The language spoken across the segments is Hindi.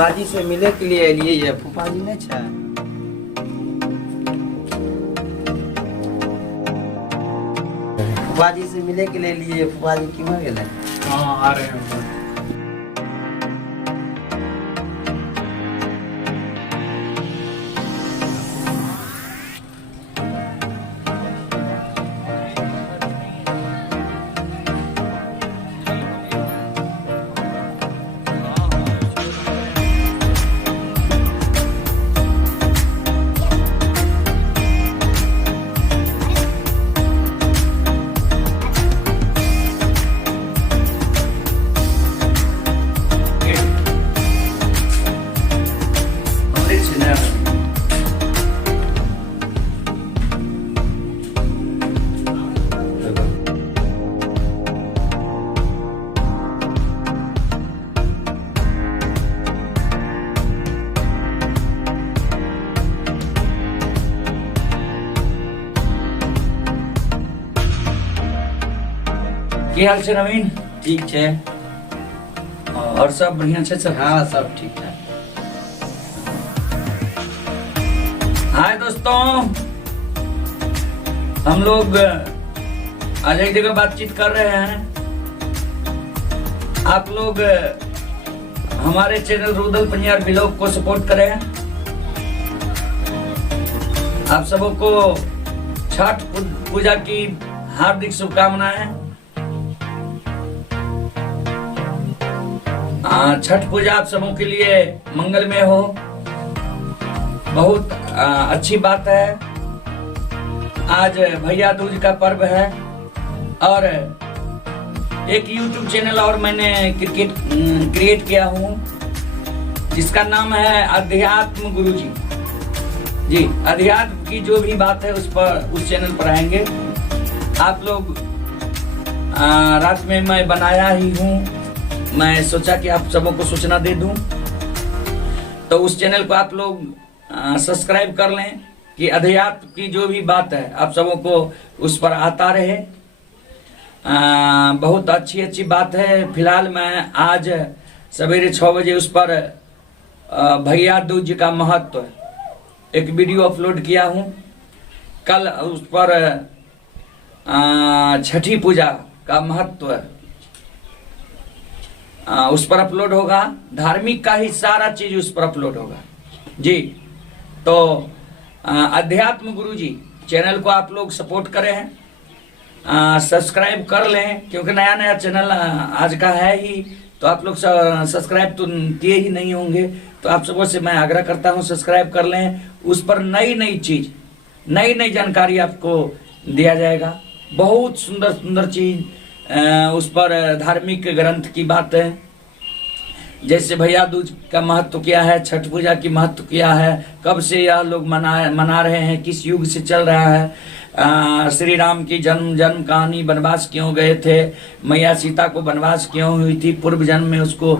फूफाजी से मिले के लिए एलिए ये फूफाजी नहीं छै। फूफाजी से मिले के लिए लिए फूफाजी किमर गेले। हाँ आ रहे हैं। की हाल छै नवीन? ठीक छै और सब बढ़िया छै सब? हाँ सब ठीक है। हाय दोस्तों, हम लोग आज एक जगह बातचीत कर रहे हैं। आप लोग हमारे चैनल रुदल पनियार ब्लॉग को सपोर्ट करें। आप सबों को छठ पूजा की हार्दिक शुभकामनाएं। छठ पूजा आप सबों के लिए मंगलमय हो। बहुत अच्छी बात है। आज भैया दूज का पर्व है और एक YouTube चैनल और मैंने क्रिएट किया हूँ जिसका नाम है अध्यात्म गुरुजी। जी, अध्यात्म की जो भी बात है उस चैनल पर आएंगे आप लोग। रात में मैं बनाया ही हूँ, मैं सोचा कि आप सबों को सूचना दे दूं, तो उस चैनल को आप लोग सब्सक्राइब कर लें कि अध्यात्म की जो भी बात है आप सबों को उस पर आता रहे। बहुत अच्छी बात है। फिलहाल मैं आज सवेरे 6 बजे उस पर भैया दूज का महत्व एक वीडियो अपलोड किया हूं। कल उस पर छठी पूजा का महत्व उस पर अपलोड होगा। धार्मिक का ही सारा चीज उस पर अपलोड होगा जी। तो अध्यात्म गुरुजी चैनल को आप लोग सपोर्ट करें, सब्सक्राइब कर लें, क्योंकि नया नया चैनल आज का है ही। तो आप लोग सब्सक्राइब तो किए ही नहीं होंगे, तो आप सबों से मैं आग्रह करता हूं सब्सक्राइब कर लें। उस पर नई चीज, नई जानकारी आपको दिया जाएगा। बहुत सुंदर चीज उस पर धार्मिक ग्रंथ की बात है, जैसे भैया दूज का महत्व क्या है, छठ पूजा की महत्व क्या है, कब से यह लोग मना रहे हैं, किस युग से चल रहा है, श्री राम की जन्म कहानी, वनवास क्यों गए थे, मैया सीता को वनवास क्यों हुई थी, पूर्व जन्म में उसको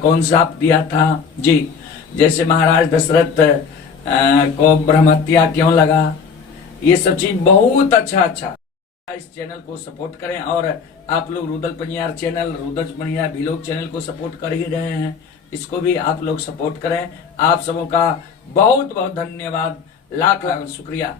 कौन शाप दिया था जी। जैसे महाराज दशरथ को ब्रह्महत्या क्यों लगा, ये सब चीज बहुत अच्छा। इस चैनल को सपोर्ट करें। और आप लोग Rudal Paniyar channel, Rudal Paniyar blog channel को सपोर्ट कर ही रहे हैं, इसको भी आप लोग सपोर्ट करें। आप सबों का बहुत धन्यवाद, लाख शुक्रिया।